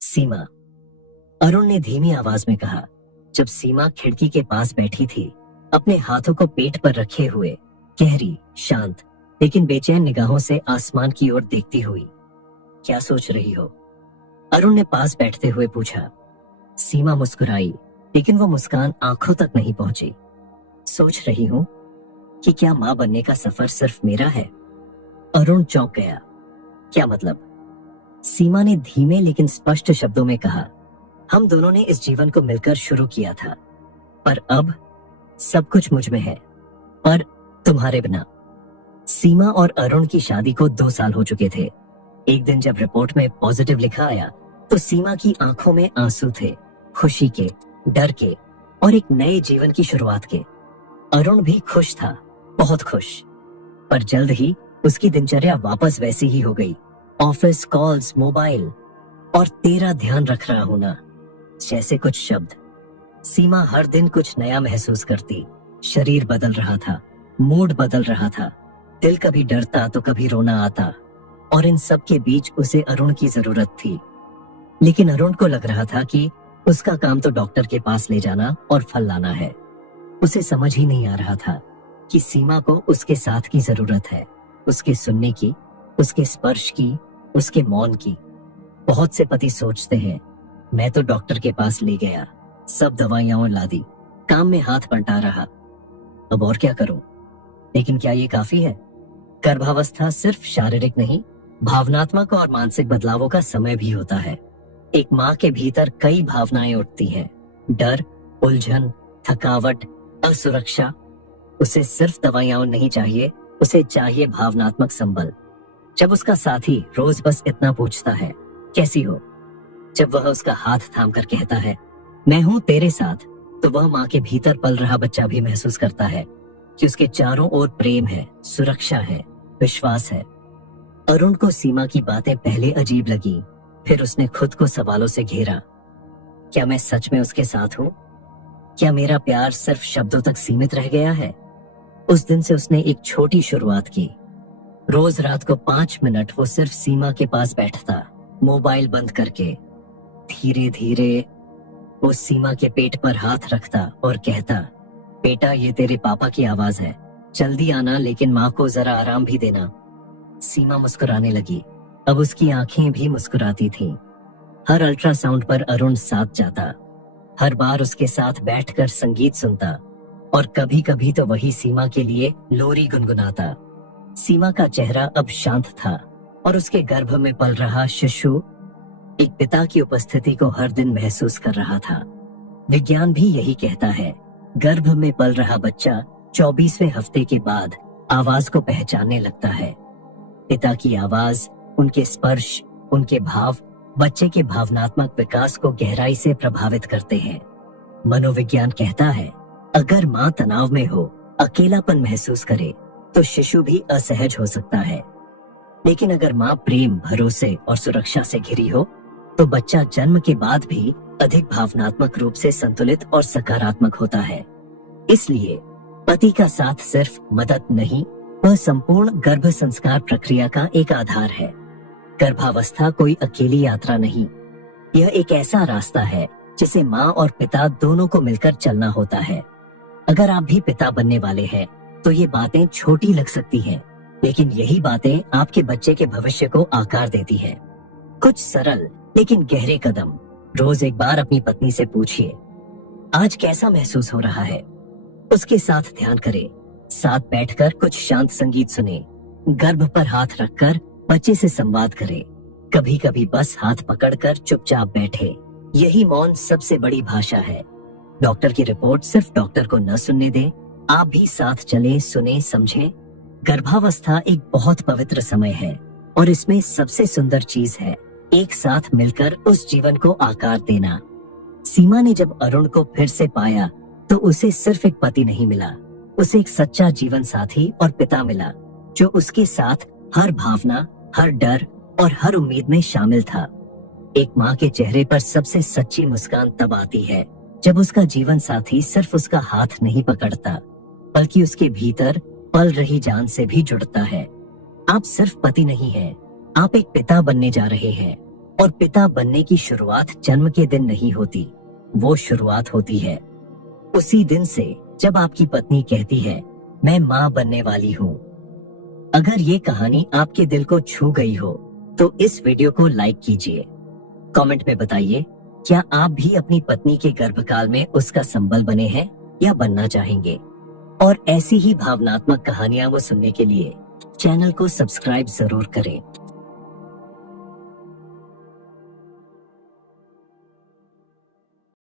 सीमा। अरुण ने धीमी आवाज में कहा, जब सीमा खिड़की के पास बैठी थी, अपने हाथों को पेट पर रखे हुए, गहरी, शांत लेकिन बेचैन निगाहों से आसमान की ओर देखती हुई। क्या सोच रही हो? अरुण ने पास बैठते हुए पूछा। सीमा मुस्कुराई, लेकिन वो मुस्कान आंखों तक नहीं पहुंची। सोच रही हूं कि क्या मां बनने का सफर सिर्फ मेरा है? अरुण चौंक गया। क्या मतलब? सीमा ने धीमे लेकिन स्पष्ट शब्दों में कहा, हम दोनों ने इस जीवन को मिलकर शुरू किया था, पर अब सब कुछ मुझ में है, पर तुम्हारे बिना। सीमा और अरुण की शादी को 2 साल हो चुके थे। एक दिन जब रिपोर्ट में पॉजिटिव लिखा आया, तो सीमा की आंखों में आंसू थे, खुशी के, डर के और एक नए जीवन की शुरुआत के। अरुण भी खुश था, बहुत खुश, पर जल्द ही उसकी दिनचर्या वापस वैसी ही हो गई। ऑफिस कॉल्स, मोबाइल और तेरा ध्यान रख रहा हूं ना, जैसे कुछ शब्द। सीमा हर दिन कुछ नया महसूस करती। शरीर बदल रहा था, मूड बदल रहा था, दिल कभी डरता तो कभी रोना आता, और इन सब के बीच उसे अरुण की जरूरत थी। लेकिन अरुण को लग रहा था कि उसका काम तो डॉक्टर के पास ले जाना और फल लाना है। उसे समझ ही नहीं आ रहा था कि सीमा को उसके साथ की जरूरत है, उसके सुनने की, उसके स्पर्श की, उसके मौन की। बहुत से पति सोचते हैं, मैं तो डॉक्टर के पास ले गया, सब दवाइयां ला दी, काम में हाथ बंटा रहा, अब और क्या करूं? लेकिन क्या ये काफी है? गर्भावस्था सिर्फ शारीरिक नहीं, भावनात्मक और मानसिक बदलावों का समय भी होता है। एक माँ के भीतर कई भावनाएं उठती हैं, डर, उलझन, थकावट, असुरक्षा। उसे सिर्फ दवाइयां नहीं चाहिए, उसे चाहिए भावनात्मक संबल। जब उसका साथी रोज बस इतना पूछता है, कैसी हो? जब वह उसका हाथ थाम कर कहता है, मैं हूं तेरे साथ, तो वह माँ के भीतर पल रहा बच्चा भी महसूस करता है कि उसके चारों ओर प्रेम है, सुरक्षा है, विश्वास है। अरुण को सीमा की बातें पहले अजीब लगी, फिर उसने खुद को सवालों से घेरा। क्या मैं सच में उसके साथ हूं? क्या मेरा प्यार सिर्फ शब्दों तक सीमित रह गया है? उस दिन से उसने एक छोटी शुरुआत की। रोज रात को 5 मिनट वो सिर्फ सीमा के पास बैठता, मोबाइल बंद करके। धीरे धीरे वो सीमा के पेट पर हाथ रखता और कहता, बेटा ये तेरे पापा की आवाज है, जल्दी आना, लेकिन माँ को जरा आराम भी देना। सीमा मुस्कुराने लगी, अब उसकी आंखें भी मुस्कुराती थीं। हर अल्ट्रासाउंड पर अरुण साथ जाता, हर बार उसके साथ बैठकर संगीत सुनता, और कभी कभी तो वही सीमा के लिए लोरी गुनगुनाता। सीमा का चेहरा अब शांत था, और उसके गर्भ में पल रहा शिशु एक पिता की उपस्थिति को हर दिन महसूस कर रहा था। विज्ञान भी यही कहता है, गर्भ में पल रहा बच्चा 24वें हफ्ते के बाद आवाज को पहचानने लगता है। पिता की आवाज, उनके स्पर्श, उनके भाव बच्चे के भावनात्मक विकास को गहराई से प्रभावित करते हैं। मनोविज्ञान कहता है, अगर माँ तनाव में हो, अकेलापन महसूस करे, तो शिशु भी असहज हो सकता है। लेकिन अगर माँ प्रेम, भरोसे और सुरक्षा से घिरी हो, तो बच्चा जन्म के बाद भी अधिक भावनात्मक रूप से संतुलित और सकारात्मक होता है। इसलिए पति का साथ सिर्फ मदद नहीं, वह संपूर्ण गर्भ संस्कार प्रक्रिया का एक आधार है। गर्भावस्था कोई अकेली यात्रा नहीं, यह एक ऐसा रास्ता है जिसे माँ और पिता दोनों को मिलकर चलना होता है। अगर आप भी पिता बनने वाले हैं, तो ये बातें छोटी लग सकती हैं, लेकिन यही बातें आपके बच्चे के भविष्य को आकार देती हैं। कुछ सरल लेकिन गहरे कदम। रोज एक बार अपनी पत्नी से पूछिए, आज कैसा महसूस हो रहा है? उसके साथ ध्यान करें, साथ बैठकर कुछ शांत संगीत सुने, गर्भ पर हाथ रखकर बच्चे से संवाद करें। कभी कभी बस हाथ पकड़कर चुपचाप बैठे। यही मौन सबसे बड़ी भाषा है। डॉक्टर की रिपोर्ट सिर्फ डॉक्टर को न सुनने दें, आप भी साथ चले, सुने, समझें। गर्भावस्था एक बहुत पवित्र समय है, और इसमें सबसे सुंदर चीज है एक साथ मिलकर उस जीवन को आकार देना। सीमा ने जब अरुण को फिर से पाया, तो उसे सिर्फ एक पति नहीं मिला, उसे एक सच्चा जीवन साथी और पिता मिला, जो उसके साथ हर भावना, हर डर और हर उम्मीद में शामिल था। एक माँ के चेहरे पर सबसे सच्ची मुस्कान तब आती है जब उसका जीवन साथी सिर्फ उसका हाथ नहीं पकड़ता, बल्कि उसके भीतर पल रही जान से भी जुड़ता है। आप सिर्फ पति नहीं हैं, आप एक पिता बनने जा रहे हैं, और पिता बनने की शुरुआत जन्म के दिन नहीं होती, वो शुरुआत होती है उसी दिन से जब आपकी पत्नी कहती है मैं माँ बनने वाली हूँ। अगर ये कहानी आपके दिल को छू गई हो तो इस वीडियो को लाइक कीजिए। कमेंट में बताइए क्या आप भी अपनी पत्नी के गर्भकाल में उसका संबल बने हैं या बनना चाहेंगे। और ऐसी ही भावनात्मक कहानियां वो सुनने के लिए चैनल को सब्सक्राइब जरूर करें।